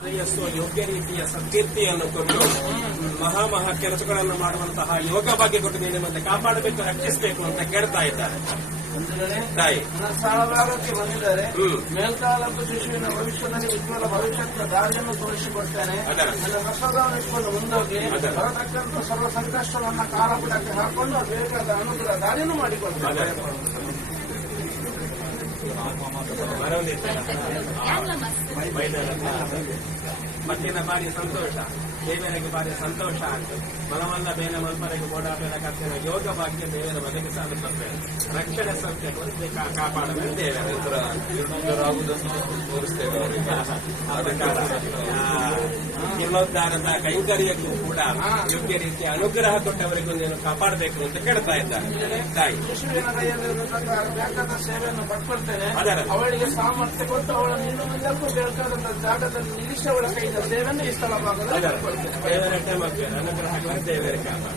ಶ್ರೇಯಸ್ಸು ಯೋಗ್ಯ ರೀತಿಯ ಸತ್ಕೀರ್ತಿಯನ್ನು ಕೊಟ್ಟು ಮಹಾ ಕೆಲಸಗಳನ್ನು ಮಾಡುವಂತಹ ಯೋಗ ಭಾಗ್ಯ ಕೊಟ್ಟು ನೀನು ಮತ್ತೆ ಕಾಪಾಡಬೇಕು, ರಕ್ಷಿಸಬೇಕು ಅಂತ ಕೇಳ್ತಾ ಇದ್ದಾರೆ ತಾಯಿ. ಸ್ಥಳಭಾಗಕ್ಕೆ ಬಂದಿದ್ದಾರೆ. ಮೇಲ್ಕಾಲಕ್ಕೂ ಶಿಶುವಿನ ಭವಿಷ್ಯದಲ್ಲಿ ಉಜ್ವಲ ಭವಿಷ್ಯದ ದಾರಿಯನ್ನು ತೋರಿಸಿಕೊಡ್ತೇನೆ. ಕಷ್ಟಗಳನ್ನು ಇಟ್ಕೊಂಡು ಮುಂದೋಗಿ ಬರತಕ್ಕಂಥ ಸರ್ವ ಸಂಕಷ್ಟವನ್ನ ಕಾಲಪುಟಕ್ಕೆ ಹಾಕೊಂಡು ಬೇಕಾದ ಅನುಕೂಲ ದಾರಿಯನ್ನು ಮಾಡಿಕೊಡ್ತೇನೆ. ಮತ್ತಿನ ಬಾರಿ ಸಂತೋಷ, ದೇವರಿಗೆ ಬಾರಿ ಸಂತೋಷ ಆಗ್ತದೆ. ಮನವನ್ನ ಬೇನೆ ಮಲ್ಪರಿಗೆ ಓಡಾಟದ ಕತ್ತಿನ ಯೋಗ ಭಾಗ್ಯ ದೇವರ ಒದಗಿಸಲು ರಕ್ಷಣೆ ಸಂಖ್ಯೆ ಕಾಪಾಡಬೇಕು. ದೇವರಾಗುವುದನ್ನು ತೋರಿಸ್ತೇವೆ ಅವರಿಗೆ. ಜೀರ್ಣೋದ್ಧಾರದ ಕೈಂಕರ್ಯಕ್ಕೂ ಕೂಡ ಯೋಗ್ಯ ರೀತಿಯ ಅನುಗ್ರಹ ಕೊಟ್ಟವರಿಗೂ ನೀನು ಕಾಪಾಡಬೇಕು ಅಂತ ಕೇಳ್ತಾ ಇದ್ದಾರೆ ತಾಯಿ. ಶಿಶುವಿನ ಬೇಕಾದ ಸೇವೆಯನ್ನು ಪಡ್ಕೊಳ್ತೇನೆ. ಅವಳಿಗೆ ಸಾಮರ್ಥ್ಯ ಕೊಟ್ಟು ಅವಳನ್ನು ಇನ್ನು ಮುಂದಕ್ಕೂ ಬೇಕಾದಂತಹ ಜಾಗದಲ್ಲಿ ನಿರೀಕ್ಷೆ ಅವಳ ಕೈಯಿಂದ ಸೇವೆಯನ್ನು ಈ ಸ್ಥಳ ಭಾಗದಲ್ಲಿ ದೇವರ ಟೈಮ್ ಅನುಗ್ರಹ ದೇವರ ಕಾಪಾಡ.